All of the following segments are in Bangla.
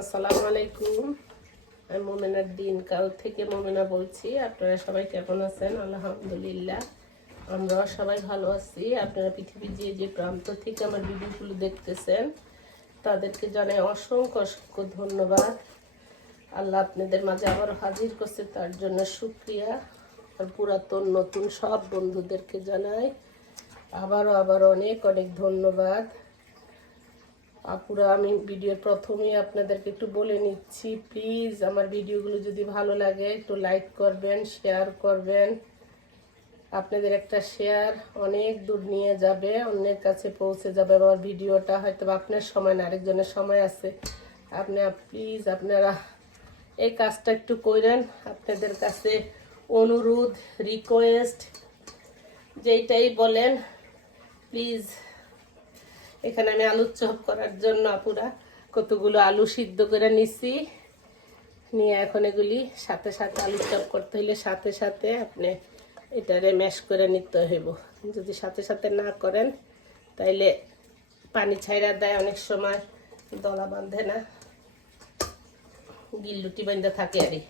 আসসালামু আলাইকুম। আমি মোমেনার দিন, কাল থেকে মোমেনা বলছি। আপনারা সবাই কেমন আছেন? আলহামদুলিল্লাহ। আমরাও সবাই ভালো আছি। আপনারা পৃথিবীর যে যে প্রান্ত থেকে আমার ভিডিওগুলো দেখতেছেন, তাদেরকে জানাই অসংখ্য অসংখ্য ধন্যবাদ। আল্লাহ আপনাদের মাঝে আবার হাজির করছে, তার জন্য শুক্রিয়া। আর পুরাতন, নতুন সব বন্ধুদেরকে জানাই আবারও আবার অনেক অনেক ধন্যবাদ। আপুরা আমি ভিডিওর প্রথমেই আপনাদেরকে একটু বলে নিচ্ছি প্লিজ আমার ভিডিওগুলো যদি ভালো লাগে একটু লাইক করবেন শেয়ার করবেন। আপনাদের একটা শেয়ার অনেক দূর নিয়ে যাবে, অন্যের কাছে পৌঁছে যাবে আমার ভিডিওটা হয়তো আপনার সময় না, আরেকজনের সময় আছে। আপনি প্লিজ আপনারা এই কাজটা একটু করেন। আপনাদের কাছে অনুরোধ রিকোয়েস্ট যেইটাই বলেন প্লিজ এখানে আমি আলুর চপ করার জন্য আপুরা কতগুলো আলু সিদ্ধ করে নিছি। নিয়ে এখন এগুলি সাথে সাথে আলুর চপ করতে হইলে সাথে সাথে আপনি এটারে ম্যাশ করে নিতে হইব। যদি সাথে সাথে না করেন, তাইলে পানি ছাইরা দেয়, অনেক সময় দলা বাঁধে না। গিল্লুটি বান্ধা থাকে আরই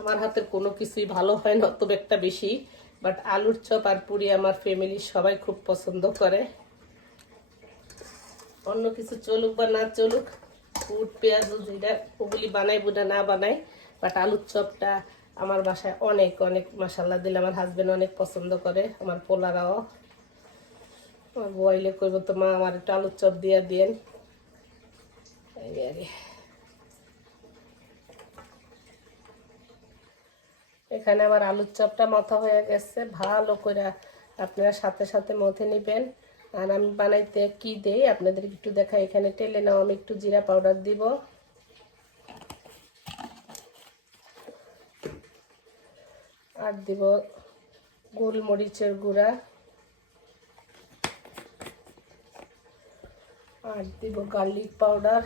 আমার হাতের কোনো কিছুই ভালো হয় না তবে একটা বেশি। বাট আলুর চপ আর পুরি আমার ফ্যামিলির সবাই খুব পছন্দ করে। অন্য কিছু চলুক বা না চলুক ফুট পেঁয়াজ যেটা ওগুলি বানাই, বুটা না বানাই। বাট আলুর চপটা আমার বাসায় অনেক অনেক মশাল্লা দিলে আমার হাজবেন্ড অনেক পছন্দ করে, আমার পোলারাও। আমার বয়লে কইব, তো মা, আমার একটু আলুর চপ দিয়ে দিয়েন। এই আর এখানে আমার আলুর চপটা মাথা হয়ে গেছে, ভালো করে আপনারা সাথে সাথে মথে নেবেন। আর আমি বানাইতে কি দেই? আপনাদের একটু দেখা এখানে টেলে নাও, আমি একটু জিরা পাউডার দিব। আর দিব গোলমরিচের গুঁড়া। আর দিব গার্লিক পাউডার।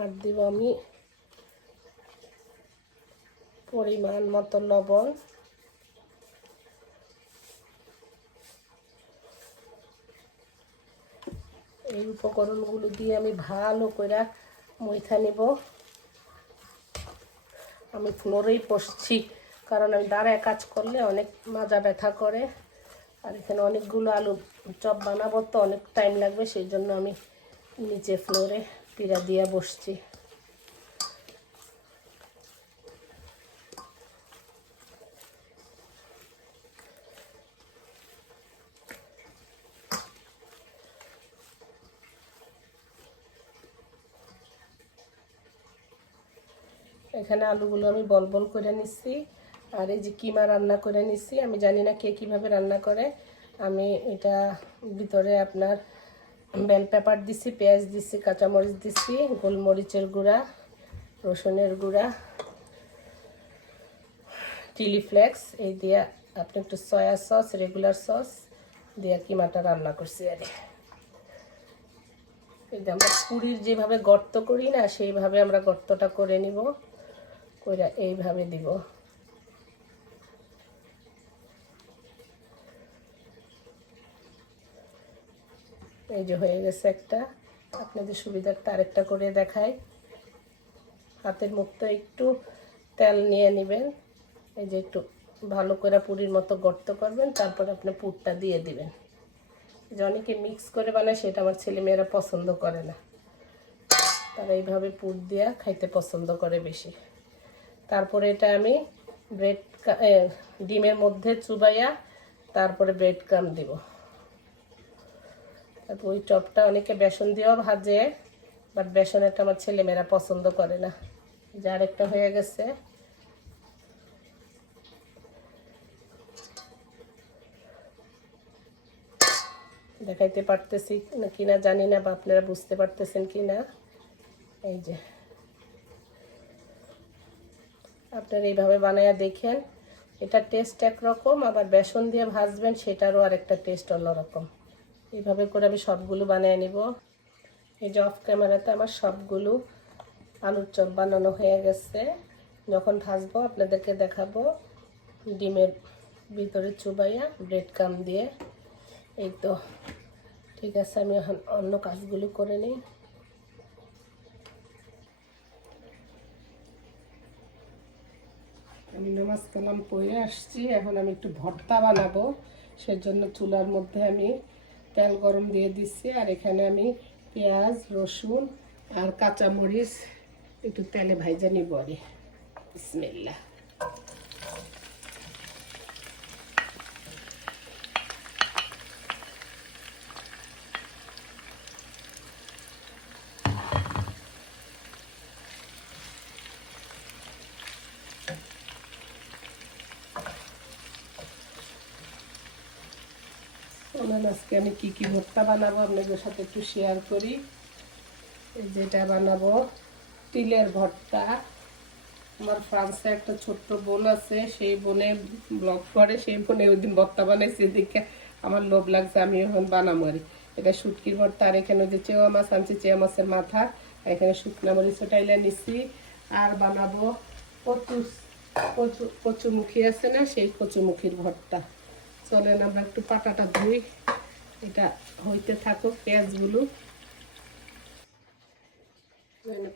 আর দিব আমি পরিমাণ মতো লবণ। এই উপকরণগুলো দিয়ে আমি ভালো করে মইথা নিব। আমি ফ্লোরেই বসছি কারণ আমি দাঁড়ায় কাজ করলে অনেক মাজা ব্যথা করে। আর এখানে অনেকগুলো আলু চপ বানাবো তো অনেক টাইম লাগবে, সেই জন্য আমি নিচে ফ্লোরে পিড়া দিয়ে বসছি। এখানে আলুগুলো আমি বল বল করে নিচ্ছি, আর এই যে কিমা রান্না করে নিচ্ছি। আমি জানি না কে কীভাবে রান্না করে। আমি এটা ভিতরে আপনার বেল পেপার দিছি, পেঁয়াজ দিছি, কাঁচামরিচ দিছি, গোলমরিচের গুঁড়া, রসুনের গুঁড়া চিলি ফ্লেক্স এই দিয়ে আপনি একটু সয়া সস রেগুলার সস দিয়ে কিমাটা রান্না করছি আর আমরা পুরীর যেভাবে গর্ত করি না, সেইভাবে আমরা গর্তটা করে নিব। কইরা এইভাবে দিব। এই যে হয়ে গেছে একটা। আপনাদের সুবিধার্থে আরেকটা করে দেখাই। হাতের মুখটা একটু তেল নিয়ে নেবেন। এই যে একটু ভালো করে পুরীর মতো গর্ত করবেন, তারপর আপনি পুরটা দিয়ে দিবেন। যে অনেকে মিক্স করে বানায়, সেটা আমার ছেলেমেয়েরা পছন্দ করে না। তারা এইভাবে পুর দিয়া খাইতে পছন্দ করে বেশি। তারপরে এটা আমি ব্রেড ডিমের মধ্যে চুবাইয়া তারপরে ব্রেড ক্রাম দিব। তারপর ওই চপটা অনেকে বেসন দিয়েও ভাজে বাট বেসনেরটা আমার ছেলেমেয়েরা পছন্দ করে না। যে আরেকটা হয়ে গেছে। দেখাইতে পারতেছি কিনা জানি না, বা আপনারা বুঝতে পারতেছেন কি না এই যে। আপনারা এইভাবে বানায়া দেখেন। এটা টেস্ট একরকম, আবার বেসন দিয়ে ভাজবেন, সেটারও আরেকটা টেস্ট অন্যরকম। এইভাবে করে আমি সবগুলো বানিয়ে নিব। এই যে অফ ক্যামেরাতে আমার সবগুলো আলুর চপ বানানো হয়ে গেছে। যখন ভাজবো, আপনাদেরকে দেখাবো ডিমের ভিতরে চুবাইয়া ব্রেড কাম দিয়ে। এই তো, ঠিক আছে, আমি অন্য কাজগুলো করে নিই। আমি নামাজ কালাম পড়ে আসছি, এখন আমি একটু ভর্তা বানাবো। সেজন্য চুলার মধ্যে আমি তেল গরম দিয়ে দিচ্ছি, আর এখানে আমি পেঁয়াজ, রসুন আর কাঁচামরিচ একটু তেলে ভাইজানি নিব বিসমিল্লা বলুন আজকে আমি কি কি ভর্তা বানাবো আপনাদের সাথে একটু শেয়ার করি। যেটা বানাবো, তিলের ভর্তা। আমার ফ্রান্সে একটা ছোট্ট বোন আছে, সেই বোনে ব্লগ করে, সেই বোনে ওই দিন ভর্তা বানাইছে, দেখে আমার লোভ লাগছে, আমি এখন বানাবো আর এটা শুটকির ভর্তা, আর এখানে যে চেওয়া মাছ আনছে, চেওয়া মাছের মাথা এখানে শুকনা মরিচ টাইলা নিচ্ছি আর বানাবো কচু কচু, কচুমুখী আছে না, সেই কচুমুখীর ভর্তা। চলেন আমরা একটু পাটাটা ধুই। এটা হইতে থাকুক পেঁয়াজগুলো।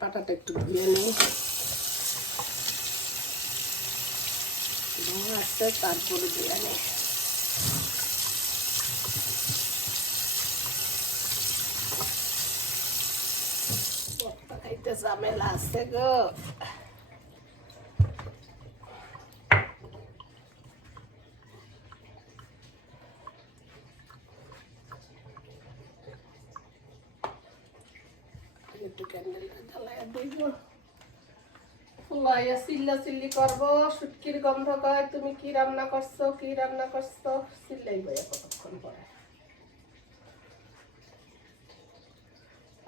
পাটাটা একটু ধুয়ে নিই। আছে, তারপরে ধুয়ে নিই। ঝামেলা আছে গো একটু ক্যান্ডেলটা জ্বালাইয়া দিব ফুলাইয়া চিল্লা চিল্লি করব, সুটকির গন্ধ কয়, তুমি কি রান্না করছ, কি রান্না করছ? চিল্লাই বইয়া কতক্ষণ পরে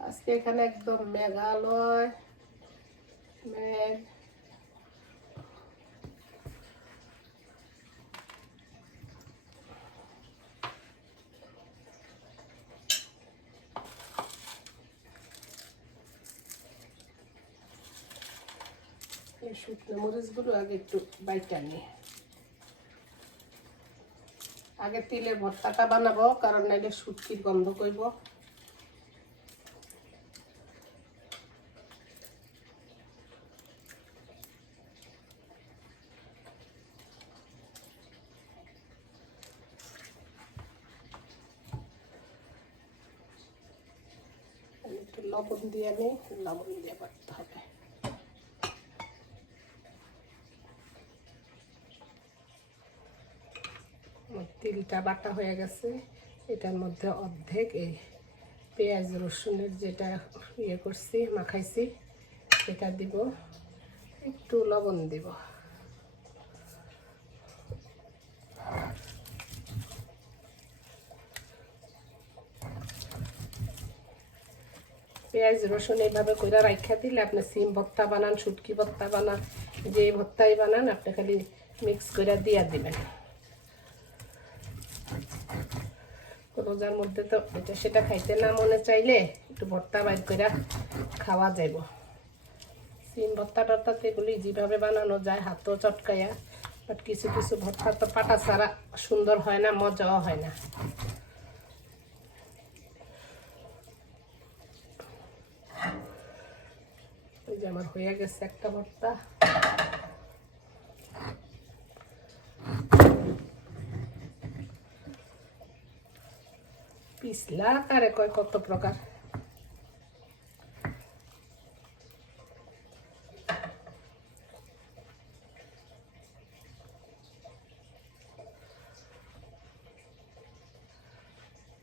আজকে এখানে একদম মেঘালয় মেঘ এই শুকনো মরিচগুলো আগে একটু বাইটা নিই আগে তিলের ভর্তাটা বানাবো, কারণ নাইলে শুটকির গন্ধ করব লবণ দিয়ে নিই লবণ দিয়ে বাড়তে হবে। তিলটা বাটা হয়ে গেছে। এটার মধ্যে অর্ধেক এই পেঁয়াজ, রসুনের যেটা ইয়ে করছি, মাখাইছি সেটা দিব। একটু লবণ দিব। পেঁয়াজ, রসুন এইভাবে কইরা রাখা দিলে আপনি সিম ভর্তা বানান, শুটকি ভর্তা বানান, যে ভর্তাই বানান, আপনি খালি মিক্স করে দিয়া দিবেন। রোজার মধ্যে তো এটা সেটা খাইতে না মনে চাইলে একটু ভর্তা বাইর করে খাওয়া যাইব। সিম ভর্তা টর্তা তো এগুলি যেভাবে বানানো যায়, হাতও চটকাইয়া বাট কিছু কিছু ভর্তা তো পাটা ছাড়া সুন্দর হয় না, মজাও হয় না। আমার হয়ে গেছে একটা ভর্তা। পিছলা কারে কয় কত প্রকার।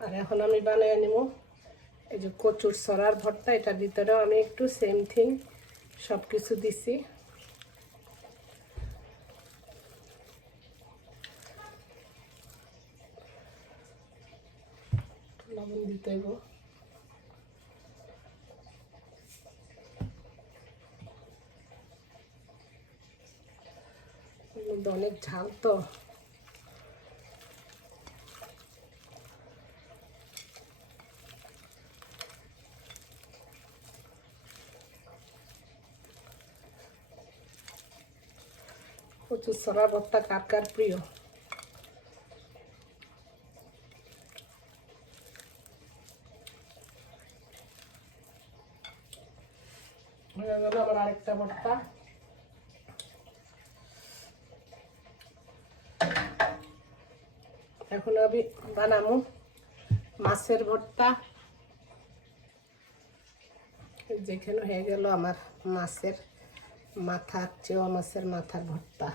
আর এখন আমি বানিয়ে নেব এই যে কচুর সরার ভর্তা, এটার ভিতরেও আমি একটু সেম থিং সব কিছু দিছি। লবণ দিতে হইব। অনেক ঝাল তো। কচুর সরা কার কার প্রিয় হয়ে গেল আমার আরেকটা ভর্তা। এখন আমি বানাবো মাছের ভর্তা। যেখানে হয়ে গেল আমার মাছের মাথা, চেওয়া মাছের মাথার ভর্তা।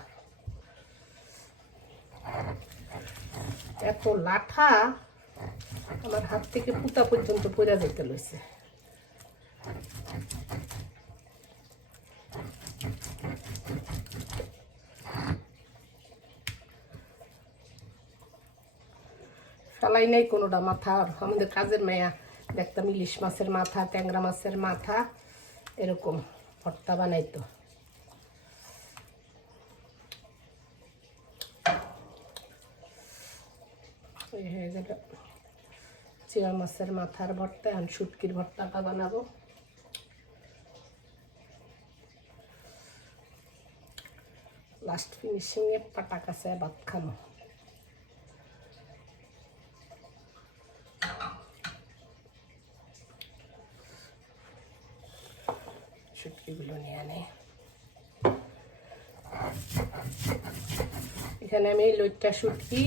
এত লাঠা আমার হাত থেকে পুতা পর্যন্ত পড়া যেতে লইছে। ফেলাই নাই, কোনোটা মাথা আমাদের কাজের মেয়া। দেখতাম ইলিশ মাছের মাথা, ট্যাংরা মাছের মাথা, এরকম ভর্তা বানাইতো। চিয়া মাছের মাথার ভর্তা, এখন শুটকির ভর্তাটা বানাবো। লাস্ট ফিনিশিংয়ে পাটা কাছে ভাত খানো এখানে আমি লইট্টা শুটকি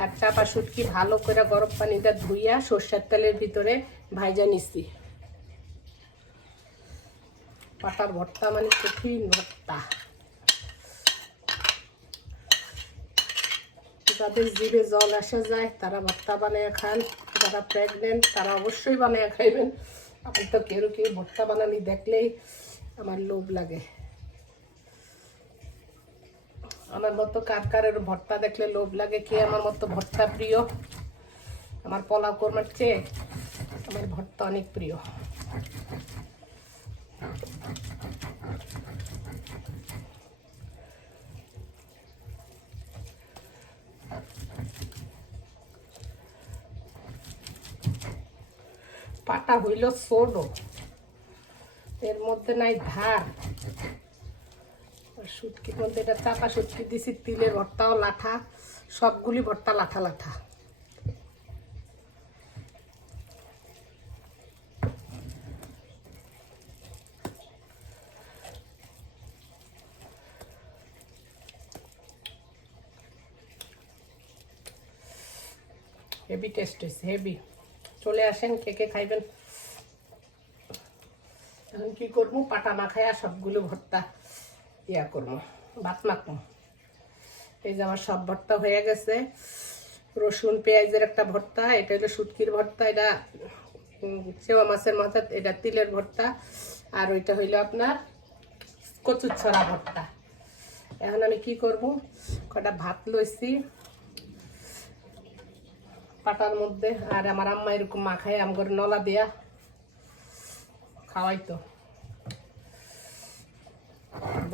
আর চাপা শুটকি ভালো করে গরম পানিটা ধুইয়া সর্ষের তেলের ভিতরে ভাইজা নিচ্ছি পাটার ভর্তা মানে কঠিন ভর্তা। যাদের জিভে জল আসা যায়, তারা ভর্তা বানিয়ে খান। যারা প্রেগনেন্ট তারা অবশ্যই বানিয়ে খাইবেন। আপনি তো কেউ কেউ ভর্তা বানানি দেখলেই আমার লোভ লাগে। আমার মতো কার কারের ভর্তা দেখলে লোভ লাগে কে আমার মতো ভর্তা প্রিয়? আমার পোলাও কোরমার চেয়ে আমার ভর্তা অনেক প্রিয়। পাটা হইল সোডো এর মধ্যে নাই ধার শুটকির মধ্যে এটা চাপা শুটকি দিছি, তিলের ভর্তাও লাঠা, সবগুলি ভর্তা লাঠা লাঠা। হেভি টেস্ট হয়েছে হেভি চলে আসেন, কে কে খাইবেন? এখন কি করব? পাটা না খায়া সবগুলো ভর্তা। ইয়া করব, ভাত মাখবো। এই যে আমার সব ভর্তা হয়ে গেছে। রসুন, পেঁয়াজের একটা ভর্তা, এটা হলো শুটকির ভর্তা, এটা চেওয়া মাছের মাথা, এটা তিলের ভর্তা, আর ওইটা হইল আপনার কচুর ছড়া ভর্তা। এখন আমি কি করব, কটা ভাত লইছি পাটার মধ্যে, আর আমার আম্মা এরকম মাখায় আম করে নলা দেয়া খাওয়াই তো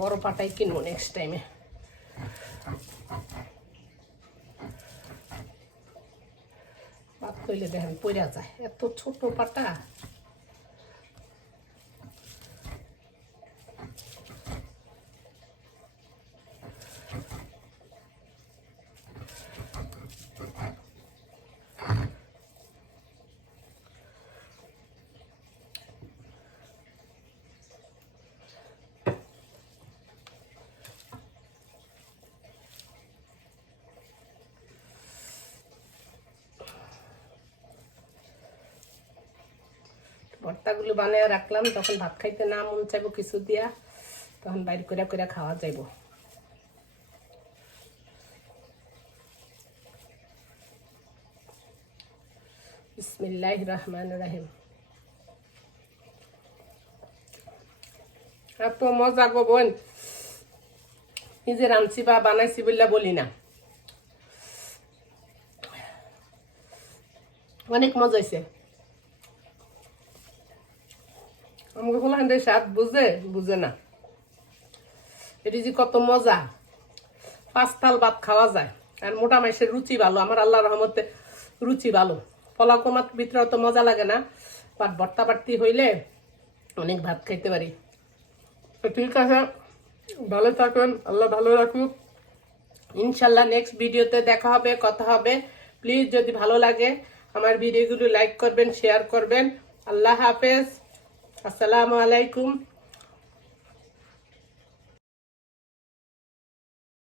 বড় পাটাই কিনবো নেক্সট টাইমে পাত করলে দেখেন পড়া যায়। এত ছোট পাটা ভর্তাগুলো বানিয়ে রাখলাম, তখন ভাত খাইতে না মন চাইব, কিছু দিয়া, তখন বাইর করে করে খাওয়া যাইব। বিসমিল্লাহ রহমান রাহিম। এত মজা গো বোন, নিজে রাঁধছি বা বানাইছি বললে বলি না। অনেক মজা হয়েছে আমাকে স্বাদ বুঝে? বুঝে না। এটি যে কত মজা। পাঁচ থাল ভাত খাওয়া যায়। আর মোটা মাইসের রুচি ভালো। আমার আল্লাহ রহমতে রুচি ভালো। পোলাও কোমার ভিতরে অত মজা লাগে না। বাট ভর্তা বাড়তি হইলে অনেক ভাত খাইতে পারি। ঠিক আছে। ভালো থাকুন। আল্লাহ ভালো রাখুক। ইনশাল্লাহ নেক্সট ভিডিওতে দেখা হবে, কথা হবে। প্লিজ যদি ভালো লাগে, আমার ভিডিওগুলো লাইক করবেন শেয়ার করবেন। আল্লাহ হাফেজ। আসসালামু আলাইকুম।